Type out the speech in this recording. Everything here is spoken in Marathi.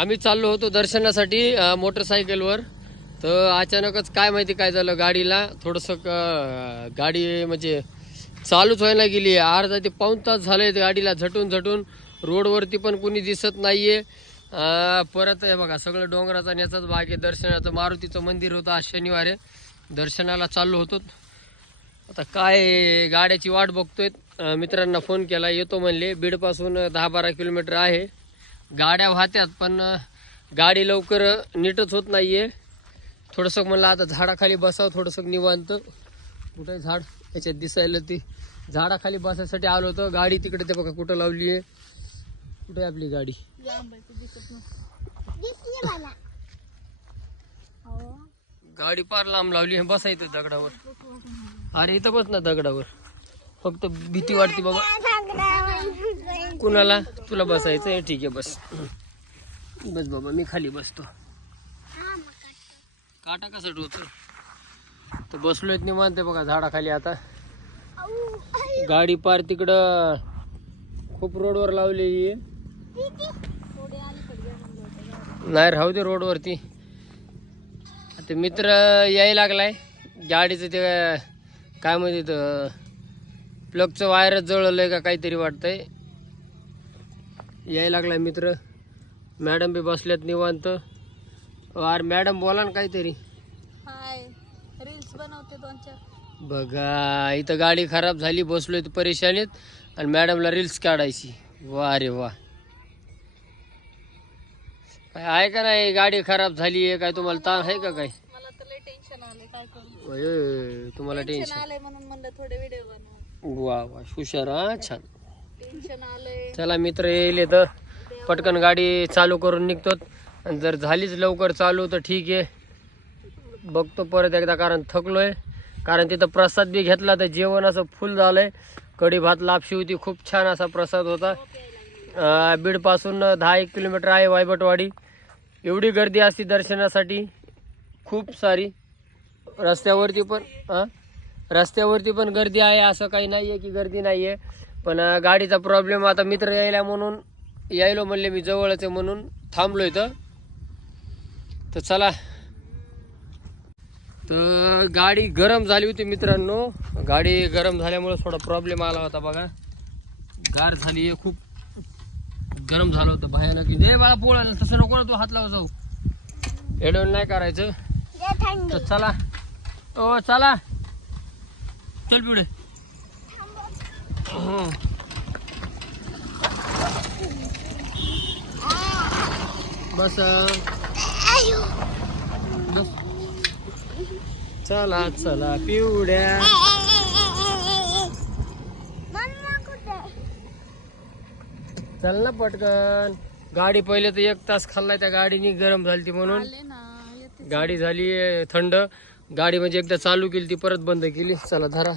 आम्ही चाललो होतो दर्शनासाठी मोटरसायकलवर. तर अचानकच काय माहिती काय झालं गाडीला थोडंसं गाडी म्हणजे चालूच व्हायला गेली. अर्धा ते पाऊण तास झाले गाडीला झटून झटून. रोडवरती पण कुणी दिसत नाहीये. आहे परत हे बघा सगळं डोंगराचा नेचाच भाग आहे. दर्शनाचं मारुतीचं मंदिर होतं आज शनिवारी. दर्शनाला चाललो होतो. आता काय गाड्याची वाट बघतोय. मित्रांना फोन केला येतो म्हणले. बीडपासून दहा बारा किलोमीटर आहे. गाड्या वाहत्यात पण गाडी लवकर नीटच होत नाहीये. थोडंसं म्हणलं आता झाडाखाली बसावं थोडंसं निवांत. कुठे झाड याच्यात दिसायला ती झाडाखाली बसायसाठी आलो होतो. गाडी तिकडे ते बघा कुठं लावली आहे कुठे आपली गाडी? गाडी पार लांब लावली आहे बसायचं दगडावर. अरे इथं बस ना दगडावर. फक्त भीती वाटते बाबा. कुणाला तुला बसायचं आहे? ठीक आहे बस. बस बाबा मी खाली बसतो. काटा कसा ठेवतो तर बसलो आहेत निवांत बघा झाडाखाली आता. गाडी पार तिकडं खूप रोडवर लावलेली आहे. नाही राहू दे रोडवरती. आता मित्र यायला लागलाय. गाडीचं ते काय म्हणते प्लगचं वायरच जळलं आहे का काहीतरी वाटतंय. यायला लागलाय मित्र. मॅडम बी बसल्यात निवांत. अरे मॅडम बोला ना काहीतरी. हाय. रील्स बनवते दोन चार. बघा इथं गाडी खराब झाली बसलोय तर परेशानीत. आणि मॅडमला रील्स काढायची. वा रे वा. काय आहे का नाही गाडी खराब झाली आहे काय तुम्हाला ताण आहे का काय? तुम्हाला टेन्शन टेन्शन आलंय म्हणून म्हणलं थोडे व्हिडिओ बनव. वा वा हुशार हा छान. चला मित्र येईल तर पटकन गाडी चालू करून निघतो आणि जर झालीच लवकर चालू तर ठीक आहे. बघतो परत एकदा कारण थकलोय. कारण तिथं प्रसाद बी घेतला तर जेवण असं फुल झालंय. कढी भात लापशी होती खूप छान असा प्रसाद होता. बीडपासून दहा एक किलोमीटर आहे वायबटवाडी. एवढी गर्दी असते दर्शनासाठी. खूप सारी. रस्त्यावरती पण हां रस्त्यावरती पण गर्दी आहे असं काही नाही आहे की गर्दी नाही आहे पण गाडीचा प्रॉब्लेम आता मित्र यायला म्हणून यायलो म्हणले मी जवळच आहे म्हणून थांबलो इथं. तर चला. तर गाडी गरम झाली होती मित्रांनो. गाडी गरम झाल्यामुळे थोडा प्रॉब्लेम आला होता बघा. गार झाली आहे खूप. गरम झालं होतं भयानक. दे बाळा पोळा तसं नको ना तू हात लावा जाऊ. एडवून नाही करायचं. तर चला. ओ चला. चल हं. बस. बस चला चला पिवड्या चल ना पटकन. गाडी पहिले तर एक तास खाल्लाय त्या गाडीनी गरम झाली ती म्हणून. गाडी झाली थंड. गाडी म्हणजे एकदा चालू केली ती परत बंद केली. चला धरा.